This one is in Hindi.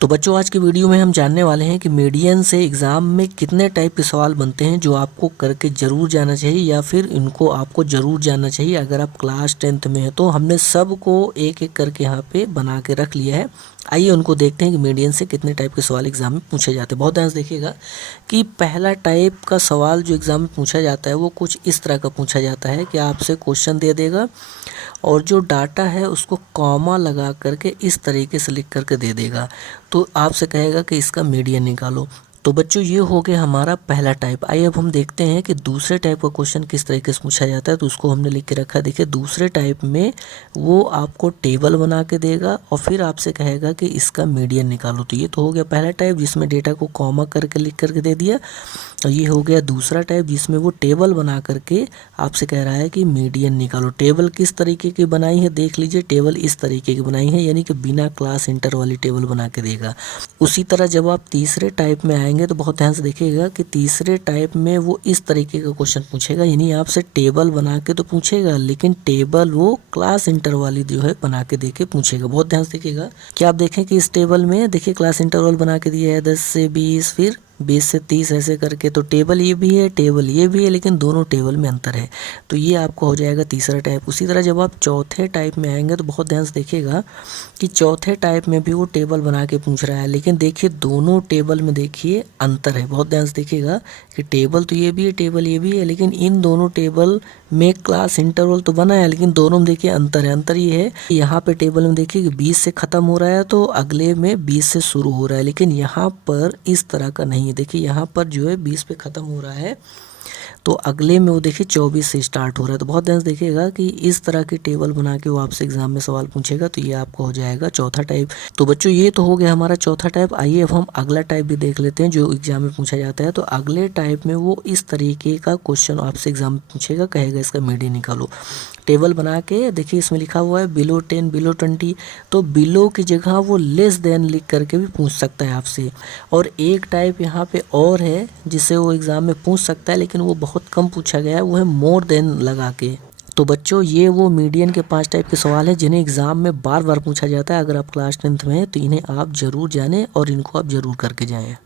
तो बच्चों आज की वीडियो में हम जानने वाले हैं कि मीडियन से एग्ज़ाम में कितने टाइप के सवाल बनते हैं जो आपको करके ज़रूर जाना चाहिए या फिर इनको आपको ज़रूर जानना चाहिए अगर आप क्लास 10th में हैं। तो हमने सबको एक एक करके यहाँ पे बना के रख लिया है। आइए उनको देखते हैं कि मीडियन से कितने टाइप के सवाल एग्ज़ाम में पूछे जाते हैं। बहुत ध्यान से देखिएगा कि पहला टाइप का सवाल जो एग्ज़ाम में पूछा जाता है वो कुछ इस तरह का पूछा जाता है कि आपसे क्वेश्चन दे देगा और जो डाटा है उसको कॉमा लगा करके इस तरीके से लिख करके दे देगा। तो आपसे कहेगा कि इसका मीडियन निकालो। तो बच्चों ये हो गया हमारा पहला टाइप। आइए अब हम देखते हैं कि दूसरे टाइप का क्वेश्चन किस तरीके से पूछा जाता है। तो उसको हमने लिख के रखा है। देखिए दूसरे टाइप में वो आपको टेबल बना के देगा और फिर आपसे कहेगा कि इसका मीडियन निकालो। तो ये तो हो गया पहला टाइप जिसमें डेटा को कॉमा करके लिख करके दे दिया। और ये हो गया दूसरा टाइप जिसमें वो टेबल बना करके आपसे कह रहा है कि मीडियन निकालो। टेबल किस तरीके की बनाई है देख लीजिए। टेबल इस तरीके की बनाई है यानी कि बिना क्लास इंटर वाली टेबल बना के देगा। उसी तरह जब आप तीसरे टाइप में आएंगे तो बहुत ध्यान से देखिएगा कि तीसरे टाइप में वो इस तरीके का क्वेश्चन पूछेगा यानी आपसे टेबल बना के तो पूछेगा लेकिन टेबल वो क्लास इंटर वाली जो है बना के दे के पूछेगा। बहुत ध्यान से देखिएगा कि आप देखें कि इस टेबल में देखिए क्लास इंटरवल बना के दिया है 10 से 20 फिर 20 से 30 ऐसे करके। तो टेबल ये भी है टेबल ये भी है लेकिन दोनों टेबल में अंतर है। तो ये आपको हो जाएगा तीसरा टाइप। उसी तरह जब आप चौथे टाइप में आएंगे तो बहुत ध्यान से देखिएगा कि चौथे टाइप में भी वो टेबल बना के पूछ रहा है लेकिन देखिए दोनों टेबल में देखिए अंतर है। बहुत ध्यान से देखिएगा कि टेबल तो ये भी है टेबल ये भी है लेकिन इन दोनों टेबल में क्लास इंटरवल तो बना है लेकिन दोनों में देखिए अंतर है। अंतर ये है यहाँ पे टेबल में देखिए कि 20 से ख़त्म हो रहा है तो अगले में 20 से शुरू हो रहा है लेकिन यहाँ पर इस तरह का नहीं है। देखिए यहाँ पर जो है 20 पे ख़त्म हो रहा है तो अगले में वो देखिए 24 से स्टार्ट हो रहा है। तो बहुत ध्यान से देखिएगा कि इस तरह की टेबल बना के वो आपसे एग्जाम में सवाल पूछेगा। तो ये आपका हो जाएगा चौथा टाइप। तो बच्चों ये तो हो गया हमारा चौथा टाइप। आइए अब हम अगला टाइप भी देख लेते हैं जो एग्जाम में पूछा जाता है। तो अगले टाइप में वो इस तरीके का क्वेश्चन आपसे एग्जाम में पूछेगा, कहेगा इसका मीडियन निकालो। टेबल बना के देखिए इसमें लिखा हुआ है बिलो 10 बिलो 20। तो बिलो की जगह वो लेस देन लिख करके भी पूछ सकता है आपसे। और एक टाइप यहाँ पे और है जिसे वो एग्ज़ाम में पूछ सकता है लेकिन वो बहुत कम पूछा गया है, वो है मोर देन लगा के। तो बच्चों ये वो मीडियन के 5 टाइप के सवाल हैं जिन्हें एग्ज़ाम में बार बार पूछा जाता है। अगर आप क्लास 10th में हैं तो इन्हें आप ज़रूर जानें और इनको आप ज़रूर करके जाएँ।